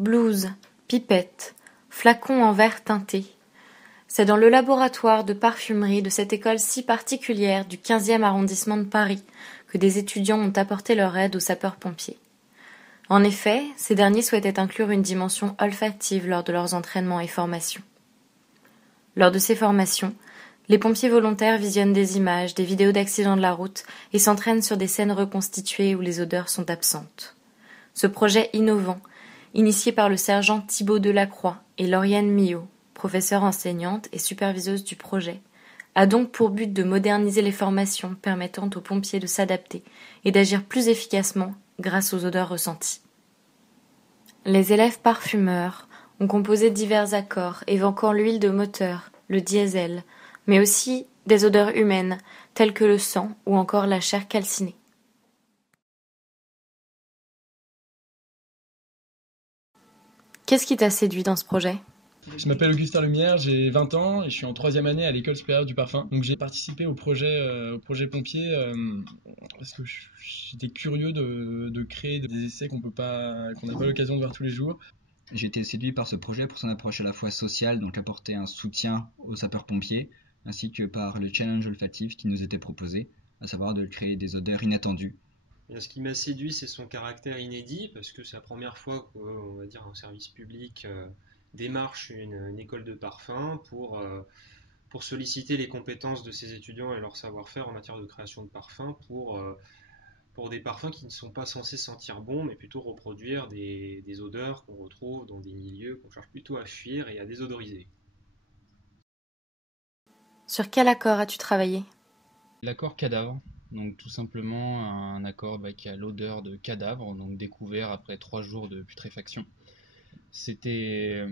Blouse, pipette, flacon en verre teinté. C'est dans le laboratoire de parfumerie de cette école si particulière du 15e arrondissement de Paris que des étudiants ont apporté leur aide aux sapeurs-pompiers. En effet, ces derniers souhaitaient inclure une dimension olfactive lors de leurs entraînements et formations. Lors de ces formations, les pompiers volontaires visionnent des images, des vidéos d'accidents de la route et s'entraînent sur des scènes reconstituées où les odeurs sont absentes. Ce projet innovant, initié par le sergent Thibaut Delacroix et Lauriane Millot, professeure enseignante et superviseuse du projet, a donc pour but de moderniser les formations permettant aux pompiers de s'adapter et d'agir plus efficacement grâce aux odeurs ressenties. Les élèves parfumeurs ont composé divers accords évoquant l'huile de moteur, le diesel, mais aussi des odeurs humaines telles que le sang ou encore la chair calcinée. Qu'est-ce qui t'a séduit dans ce projet ? Je m'appelle Augustin Lumière, j'ai 20 ans et je suis en 3e année à l'école supérieure du parfum. Donc j'ai participé au projet pompier parce que j'étais curieux de créer des essais qu'on n'a pas l'occasion de voir tous les jours. J'ai été séduit par ce projet pour son approche à la fois sociale, donc apporter un soutien aux sapeurs-pompiers, ainsi que par le challenge olfactif qui nous était proposé, à savoir de créer des odeurs inattendues. Et ce qui m'a séduit, c'est son caractère inédit, parce que c'est la première fois qu'on va dire un service public démarche une école de parfum pour solliciter les compétences de ses étudiants et leur savoir-faire en matière de création de parfums pour des parfums qui ne sont pas censés sentir bon, mais plutôt reproduire des odeurs qu'on retrouve dans des milieux qu'on cherche plutôt à fuir et à désodoriser. Sur quel accord as-tu travaillé ? L'accord cadavre, donc tout simplement un accord qui a l'odeur de cadavre, donc découvert après 3 jours de putréfaction. C'était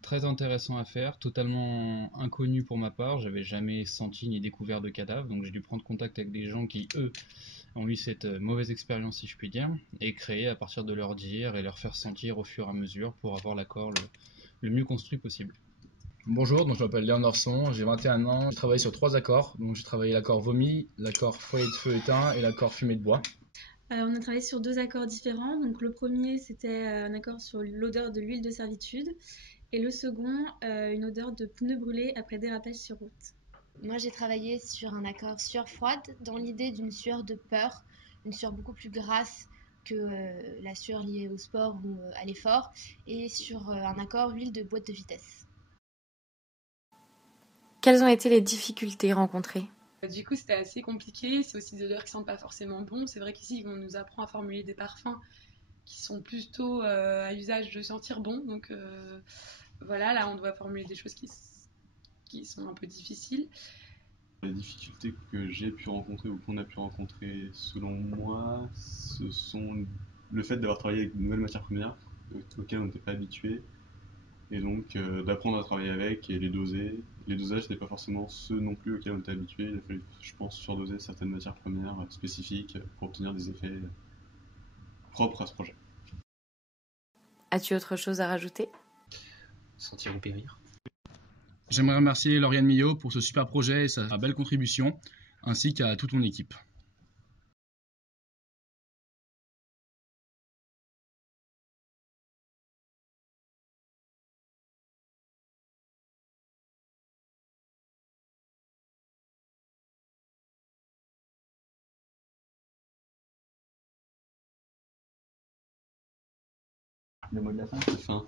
très intéressant à faire, totalement inconnu pour ma part, j'avais jamais senti ni découvert de cadavre, donc j'ai dû prendre contact avec des gens qui, eux, ont eu cette mauvaise expérience, si je puis dire, et créer à partir de leur dire et leur faire sentir au fur et à mesure pour avoir l'accord le mieux construit possible. Bonjour, donc je m'appelle Léon Orson, j'ai 21 ans, j'ai travaillé sur 3 accords. Donc j'ai travaillé l'accord vomi, l'accord foyer de feu éteint et l'accord fumée de bois. On a travaillé sur 2 accords différents. Donc le premier, c'était un accord sur l'odeur de l'huile de servitude et le second, une odeur de pneus brûlés après dérapage sur route. Moi, j'ai travaillé sur un accord sueur froide dans l'idée d'une sueur de peur, une sueur beaucoup plus grasse que la sueur liée au sport ou à l'effort, et sur un accord huile de boîte de vitesse. Quelles ont été les difficultés rencontrées ? Du coup, c'était assez compliqué. C'est aussi des odeurs qui sentent pas forcément bon. C'est vrai qu'ici, on nous apprend à formuler des parfums qui sont plutôt à usage de sentir bon. Donc voilà, là, on doit formuler des choses qui sont un peu difficiles. Les difficultés que j'ai pu rencontrer ou qu'on a pu rencontrer, selon moi, ce sont le fait d'avoir travaillé avec de nouvelles matières premières auxquelles on n'était pas habitué, et donc d'apprendre à travailler avec et les doser. Les dosages n'étaient pas forcément ceux non plus auxquels on était habitué. Il a fallu, je pense, surdoser certaines matières premières spécifiques pour obtenir des effets propres à ce projet. As-tu autre chose à rajouter ? Sentir ou périr. J'aimerais remercier Lauriane Millot pour ce super projet et sa belle contribution, ainsi qu'à toute mon équipe. Le mot de la fin ? Fin.